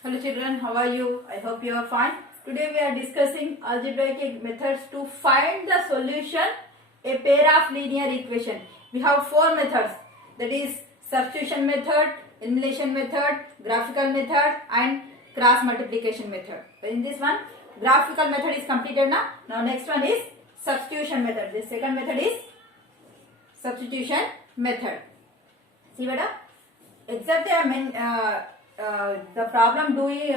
Hello children, how are you? I hope you are fine. Today we are discussing algebraic methods to find the solution a pair of linear equation. We have four methods, that is substitution method, elimination method, graphical method and cross multiplication method. In this one, graphical method is completed now. Now next one is substitution method. The second method is substitution method. See beta, exactly I mean the problem do we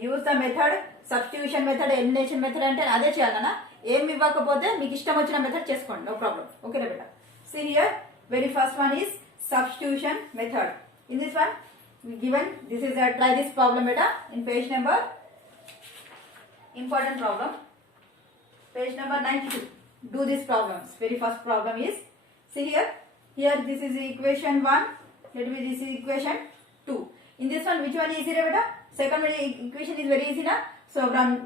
use the method substitution method, elimination method అంటే అదే చేయాలన్నా ఏం ఇవ్వకపోతే మీకు ఇష్టం వచ్చిన method చేసుకోండి, no problem. ఓకేనా బేటా? See here, very first one is substitution method. In this one given, this is a try this problem beta in page number, important problem, page number 92. Do this problems. Very first problem is, see here this is equation 1, let me this is equation 2. In this one, which one is easy beta? Second equation is very easy na. So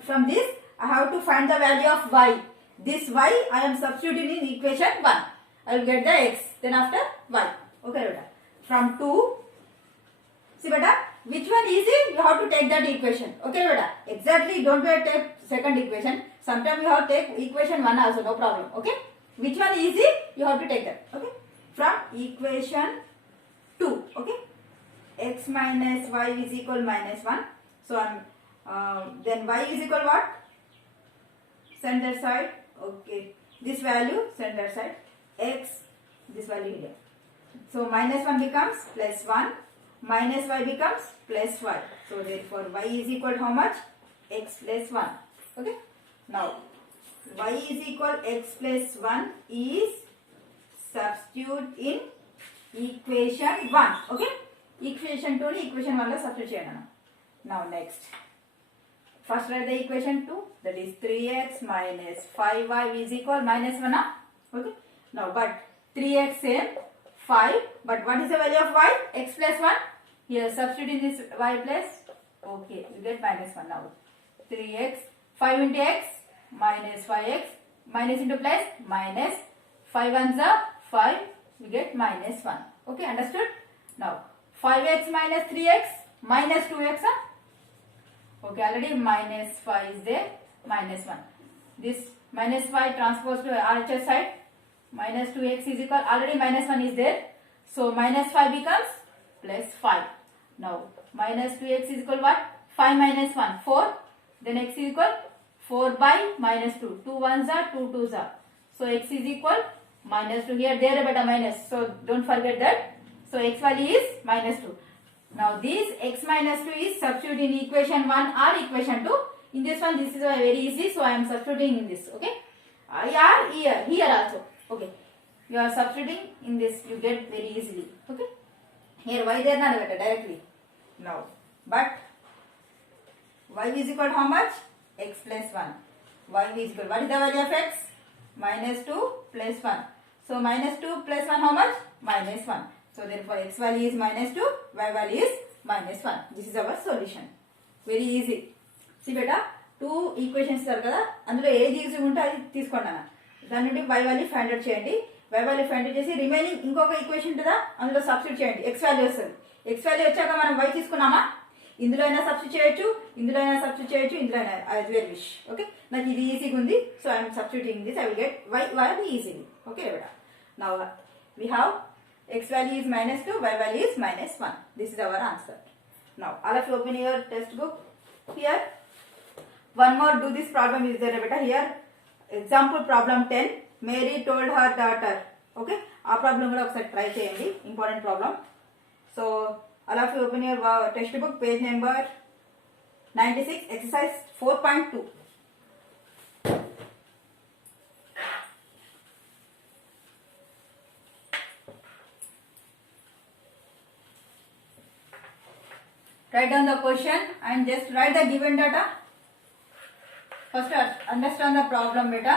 from this I have to find the value of y. This y I am substituting in equation 1. I will get the x, then after y. Okay beta. From 2, see beta, which one easy? You have to take that equation. Okay beta. Exactly, don't take second equation. Sometimes you have to take equation 1 also, no problem. Okay. Which one easy? You have to take that. Okay. From equation 2. Okay. X minus y is equal minus 1. So then y is equal what? Center side. Okay. This value center side. X, this value here. So minus 1 becomes plus 1. Minus y becomes plus y. So therefore y is equal to how much? X plus 1. Okay. Now y is equal x plus 1 is substitute in equation 1. Okay. Equation 2 ni equation 1 lo substitute cheyana. Now next, first write the equation 2, that is 3x minus 5y is equal minus 1. Okay. Now but 3x same 5, but what is the value of y? X plus 1. Here substitute in this y plus, okay, you get minus 1. Now 3x, 5 into x minus 5x, minus into plus minus 5 ones are 5, you get minus 1. Okay, understood? Now 5x minus 3x minus 2x. Okay, already minus 5 is there, minus 1. This minus 5 transpose to RHS side, minus 2x is equal, already minus 1 is there. So minus 5 becomes plus 5. Now minus 2x is equal what? 5 minus 1, 4. Then x is equal 4 by minus 2. 2 ones are, 2 twos are. So x is equal minus 2. Here there beta minus. So don't forget that. So x value is minus 2. Now this x minus 2 is substituted in equation 1 or equation 2. In this one, this is very easy. So I am substituting in this. Okay. Here also. Okay. You are substituting in this. You get very easily. Okay. Here y there not better directly. Now but y is equal to how much? X plus 1. Y is equal. What is the value of x? Minus 2 plus 1. So minus 2 plus 1 how much? Minus 1. So therefore x value is minus 2, y value is minus 1. This is our solution. Very easy. See beta, two equations are kada, అందులో ఏది easy ఉంటే అది తీసుకోండి అన్న. దాని నుండి y value find out చేయండి. y value find out చేసి రిమైనింగ్ ఇంకొక ఈక్వేషన్ ఉంటుందా, అందులో సబ్స్టిట్యూట్ చేయండి. x value వస్తుంది. x value వచ్చాక మనం y తీసుకున్నామా, ఇందులో అయినా సబ్స్టిట్యూట్ చేయొచ్చు, ఇందులో అయినా సబ్స్టిట్యూట్ చేయొచ్చు, ఇందులో అయినా as your wish. ఓకే, నాకు ఇది ఈజీగా ఉంది. So I'm substituting this. I will get y value easily. Okay beta. Now we have x value is minus 2, y value is minus 1. This is our answer. Now all of you open your textbook. Here one more do this problem is there beta. Here example problem 10. Mary told her daughter. Okay, ఆ problem కూడా ఒకసారి try చేయండి, important problem. So all of you open your textbook, page number 96, exercise 4.2. Write down the question and just write the given data. First understand the problem beta,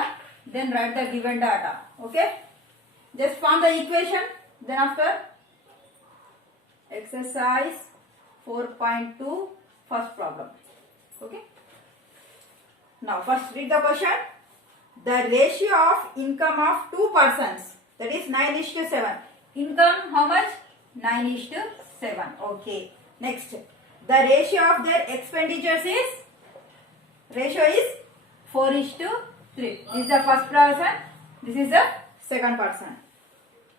then write the given data. Okay, just form the equation, then after exercise 4.2 first problem. Okay, now first read the question. The ratio of income of two persons, that is 9:7. Income how much? 9:7. Okay, next, the ratio of their expenditures is 4:3. This is the first person, this is the second person.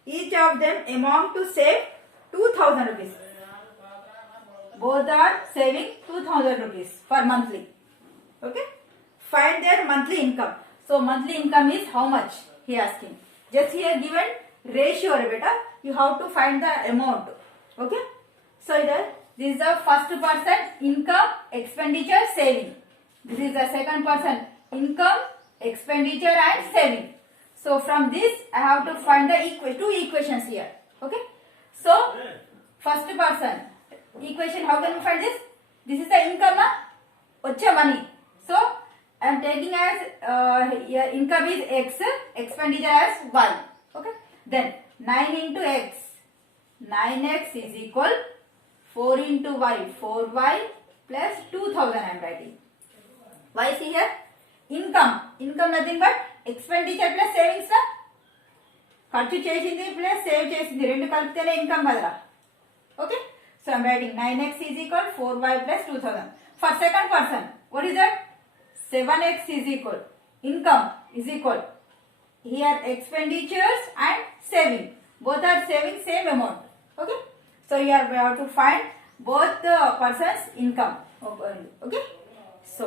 Each of them amount to save 2000 rupees. Both are saving 2000 rupees for monthly. Okay. Find their monthly income. So monthly income is how much? He asking. Just here given ratio beta. You have to find the amount. Okay. So here this is the first person income, expenditure, saving. This is the second person income, expenditure and saving. So from this I have to find the two equations here. Okay. So first person equation, how can we find this? This is the income, vache money. So I am taking as your income is x, expenditure as y. Okay. Then 9 into x, 9x is equal 4 into y, 4y plus 2000 I am writing. Why see here? Income nothing but expenditure plus savings na. ఖర్చు చేసింది plus save చేసింది రెండు కలిపితేనే income కదరా. Okay. So I am writing 9x is equal 4y plus 2000. For second person, what is that? 7x is equal income is equal here expenditures and saving. Both are saving same amount. Okay. So here we have to find both the person's income. Okay. So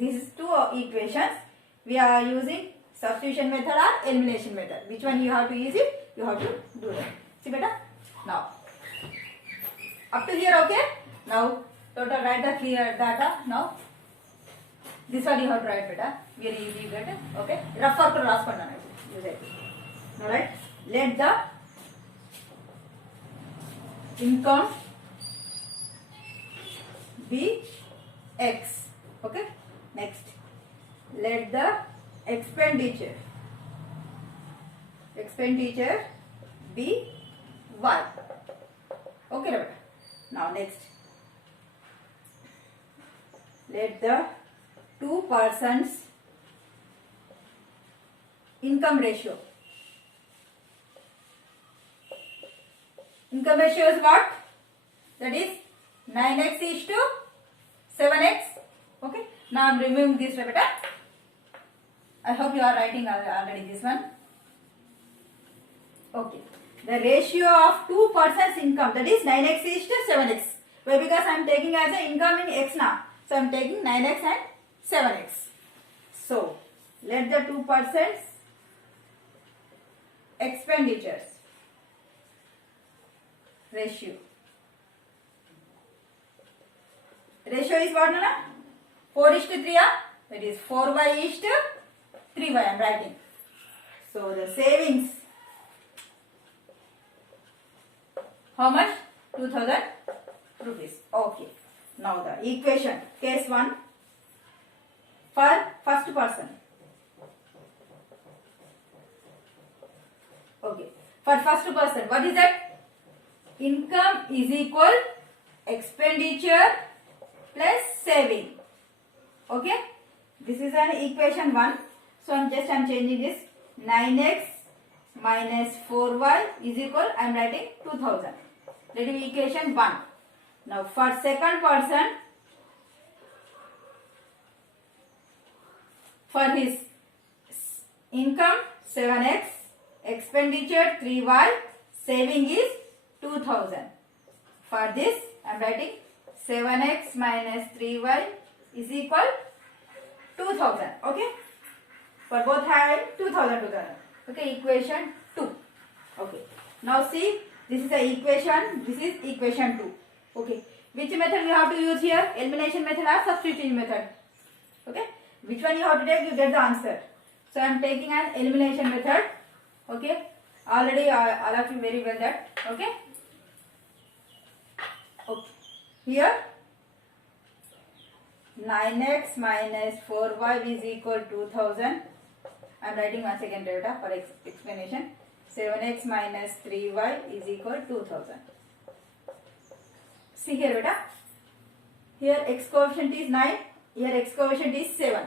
these two equations we are using substitution method or elimination method. Which one you have to use it? You have to do that. See beta. Now up to here, okay. Now total write the clear data. Now this one you have to write beta. Very easy you get it. Okay. Rough work రాసుకున్నాను use it. Now right. Let the income be x. Okay. Next. Let the expenditure be y. Okay. Right. Now next. Let the two persons income ratio. Income ratio is what? That is 9x is to 7x. Okay. Now I am removing this beta. I hope you are writing already this one. Okay. The ratio of two persons income, that is 9x is to 7x. Why? Because I am taking as an income in x now. So I am taking 9x and 7x. So let the two persons expenditures ratio is what, Nana? 4:3. That is 4y is to 3y. I am writing. So the savings, how much? 2000 rupees. Okay. Now the equation, case 1 for first person. Okay. For first person, what is that? Income is equal expenditure plus saving. Okay. This is an equation 1. So I am changing this. 9x minus 4y is equal, I am writing 2000. That is equation 1. Now for second person, for his income 7x, expenditure 3y, saving is 2000. For this I am writing 7x minus 3y is equal 2000. Okay. For both having 2000. Okay. Equation 2. Okay. Now see, this is the equation, this is equation 2. Okay. Which method we have to use here? Elimination method or substitution method? Okay. Which one you have to take? You get the answer. So I am taking an elimination method. Okay. Already all of you very well that. Okay. Okay. Here 9x minus 4y is equal 2000. I am writing once again data for explanation. 7x minus 3y is equal 2000. See here beta. Here x coefficient is 9. Here x coefficient is 7.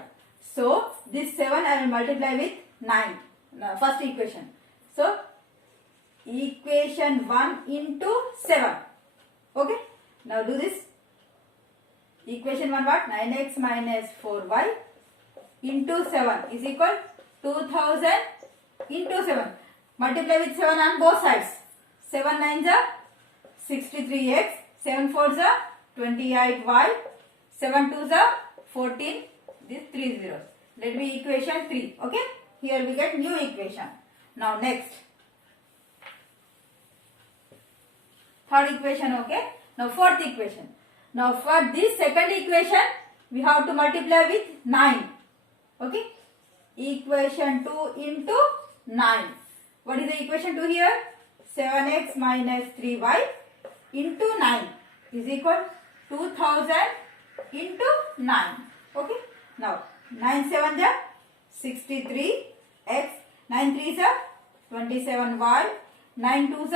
So this 7 I will multiply with 9. Now, first equation. So equation 1 into 7. Okay. Now do this. Equation 1 what? 9x minus 4y into 7 is equal 2000 into 7. Multiply with 7 on both sides. 7 9s are 63x, 7 4s are 28y, 7 2s are 14. This 3 zeros. Let me equation 3. Okay. Here we get new equation. Now next. Third equation. Okay. Now fourth equation. Now for this second equation we have to multiply with 9. Okay. Equation 2 into 9. What is the equation 2 here? 7x minus 3y into 9 is equal 2000 into 9. Okay. Now 9 7 is 63x, 9 3 is 27y, 9 2 is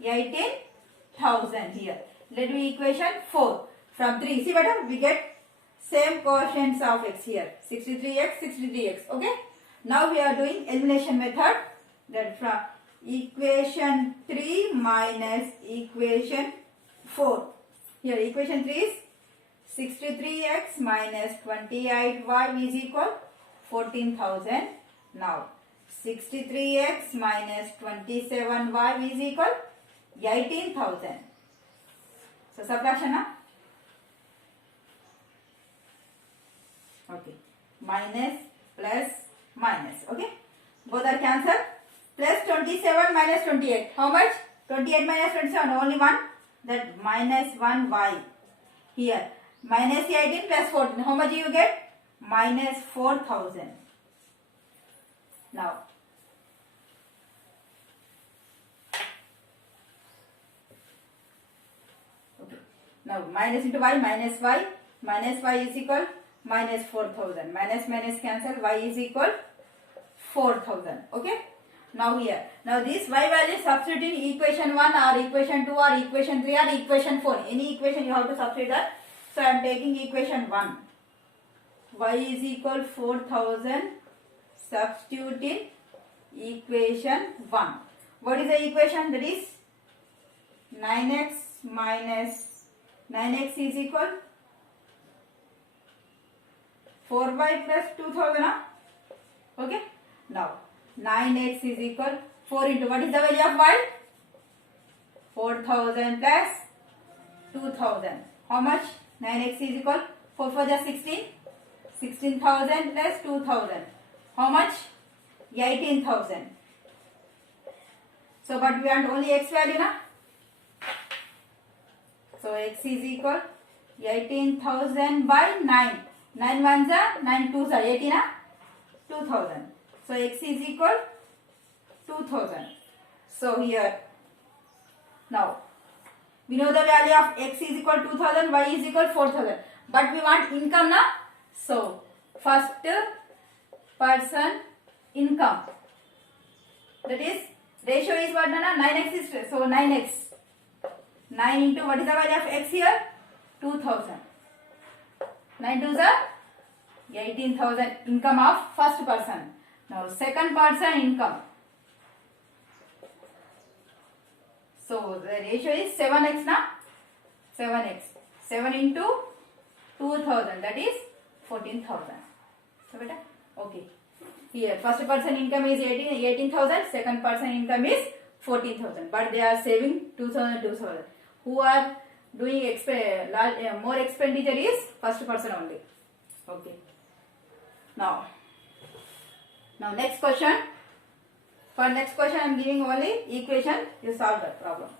18,000 here. Let me equation 4 from 3. See better, we get same quotients of x here, 63x, 63x. Okay. Now we are doing elimination method. That from equation 3 minus equation 4. Here equation 3 is 63x minus 28y is equal 14,000. Now 63x minus 27y is equal 18,000. So subtraction na? Okay. Minus plus minus. Okay. Both are cancelled. Plus 27 minus 28. How much? 28 minus 27. Only one. That minus 1y. Here. Minus 18 plus 14. How much you get? Minus 4,000. Now. Okay. Now minus into y. Minus y. Minus y is equal minus 4,000. Minus minus cancel. Y is equal 4,000. Okay. Now here. Now this y value substitute in equation 1 or equation 2 or equation 3 or equation 4. Any equation you have to substitute that. So I am taking equation 1. Y is equal 4,000. Substitute in equation 1. What is the equation? That is 9x minus 9x is equal 4y plus 2,000. Okay. Now 9x is equal 4 into what is the value of y? 4,000 plus 2,000. How much? 9x is equal 4 for the 16. 16,000 plus 2,000. How much? 18,000. So but we want only x value na? So x is equal 18,000 by 9. 9 ones are 9 twos are 18 na? 2,000. So x is equal 2,000. So here now we know the value of x is equal 2,000, y is equal 4,000. But we want income na? So first person income. That is ratio is what na? 9x is so 9x. 9 into what is the value of x here? 2,000. 9 twos are 18,000 income of first person. Now second person income. So the ratio is 7x na? 7x. 7 into 2,000 that is 14,000. So beta? Okay. Here first person income is 18,000. Second person income is 14,000. But they are saving 2,000, 2,000. Who are doing more expenditure is first person only. Okay. Now next question. For next question I am giving only equation. You solve that problem.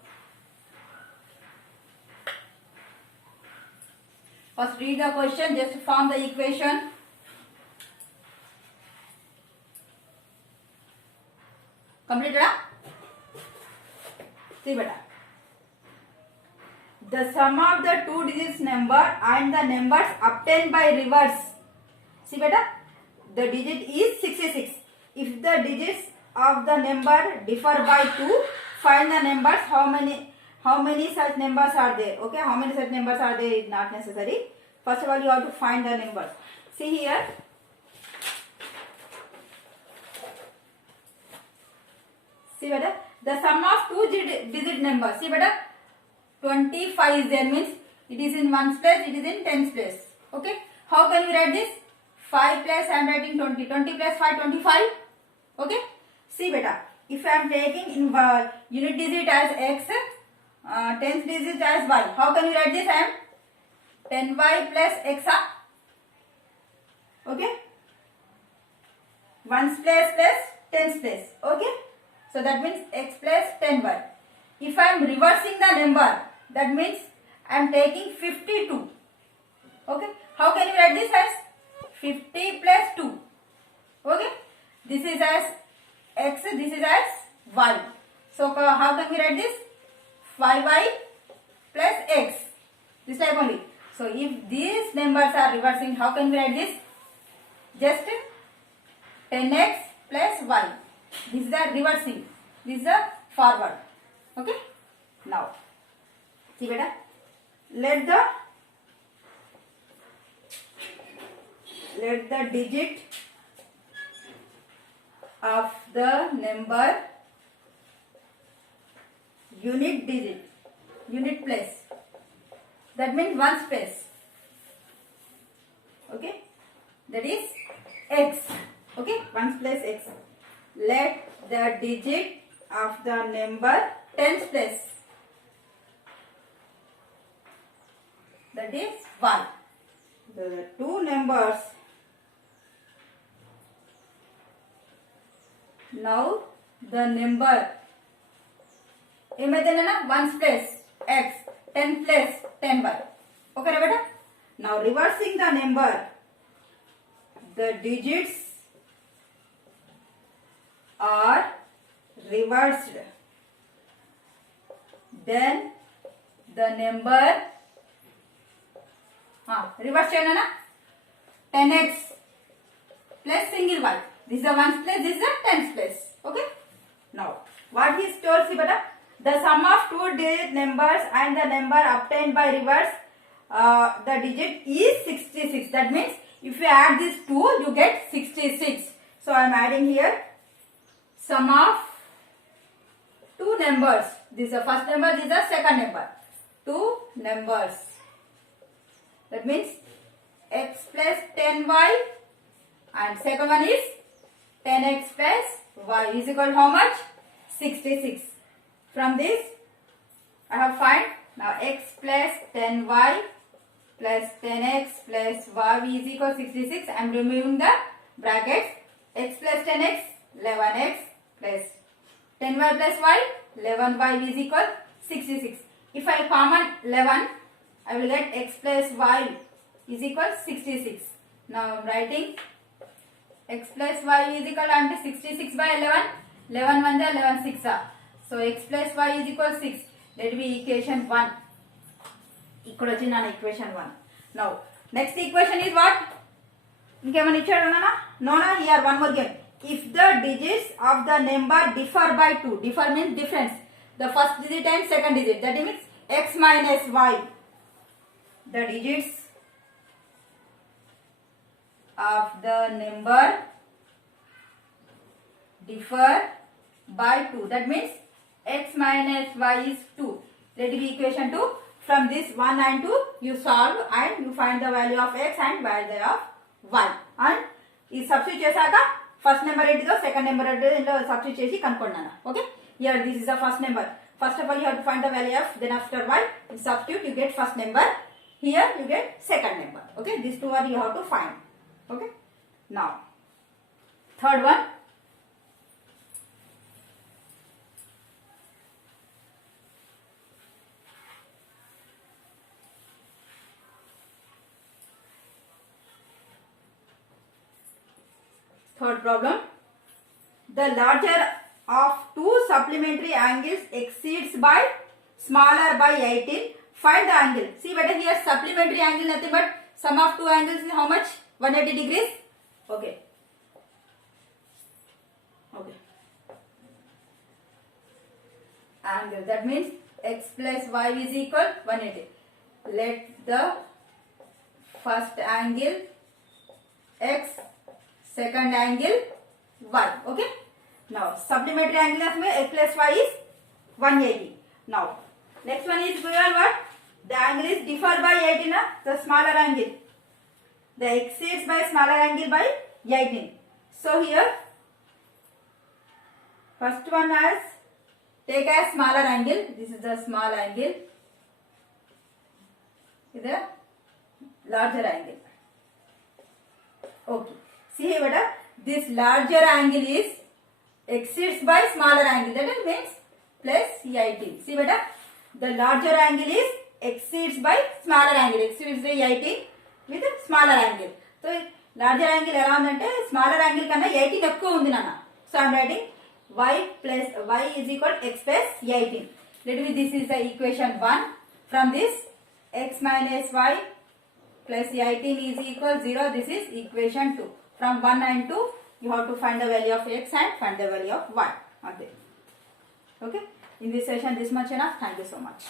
First read the question. Just form the equation. Completed? See beta. The sum of the two digits number and the numbers obtained by reverse. See beta. The digit is 66. If the digits of the number differ by 2, find the numbers. How many such numbers are there? Okay, how many such numbers are there is not necessary. First of all, you have to find the numbers. See here. See better. The sum of two digit numbers. See better. 25 is there means It is in ones place, it is in tens place. Okay. How can we write this? 5 plus I am writing 20. 20 plus 5, 25. Okay. See beta. If I am taking in unit digit as x, tens digit as y. How can we write this? I am 10y plus x. Okay. Ones place plus tens place. Okay. So that means x plus 10y. If I am reversing the number, that means I am taking 52. Okay. How can you write this as 50 plus 2? Okay. This is as x, this is as y. So how can we write this? 5y plus x. This type only. So if these numbers are reversing, how can we write this? Just 10x plus y. This is the reversing. This is the forward. Okay. Now, see beta. Let the digit of the number unit digit, unit place. That means ones place. Okay. That is x. Okay. Ones place x. Let the digit of the number tens place. That is y. The two numbers. Now the number ones place x, 10 place 10y. Okay, beta? Now reversing the number, the digits are reversed. Then the number reverse cheyana na 10x plus single y. This is the ones place, this is the tens place. Okay. Now what is told, see beta? The sum of two digit numbers and the number obtained by reverse the digit is 66. That means if you add these two, you get 66. So I am adding here sum of two numbers. This is the first number, this is the second number. Two numbers. That means x plus 10y and second one is 10x plus y is equal to how much? 66. From this I have find now x plus 10y plus 10x plus y is equal to 66. I am removing the brackets. X plus 10x 11x plus 10y plus y 11y is equal to 66. If I common 11, I will get x plus y is equal to 66. Now I am writing x plus y is equal to 66 by 11. 11 1 is 11 6. So x plus y is equal to 6. Let be equation 1. Equation 1. Now next equation is what? No, here one more again. If the digits of the number differ by 2, differ means difference. The first digit and second digit. That means x minus y. The digits of the number differ by 2. That means x minus y is 2. Let it be equation 2. From this 1 and 2 you solve and you find the value of x and value of y. And is substitute chesaka first number entido second number entido substitute chesi kanukonana. Okay. Here this is the first number. First of all you have to find the value of, then after y you substitute, you get first number. Here you get second number. Okay. These two are you have to find. Okay. Now third one. Third problem. The larger of two supplementary angles exceeds by smaller by 18. Find the angle. See better here supplementary angle nothing but sum of two angles is how much? 180 degrees. Okay. Okay. Angle. That means x plus y is equal 180. Let the first angle x, second angle y. Okay. Now supplementary angle of x plus y is 180. Now next one is what? The angle is differ by 18, the smaller angle. The exceeds by smaller angle by 18. So here, first one as take as smaller angle. This is the small angle. This is the larger angle. Okay. See here, beta, this larger angle is exceeds by smaller angle. That means plus 18. See beta, the larger angle is exceeds by smaller angle. Exceeds by 18 with smaller angle. So larger angle ఎలా ఉందంటే smaller angle కన్నా 18 ఎక్కువ ఉంది నాన్న. So I am writing y plus y is equal to x plus 18. Let me, this is the equation 1. From this, x minus y plus 18 is equal 0. This is equation 2. From 1 and 2, you have to find the value of x and find the value of y. Okay. In this session, this much enough. Thank you so much.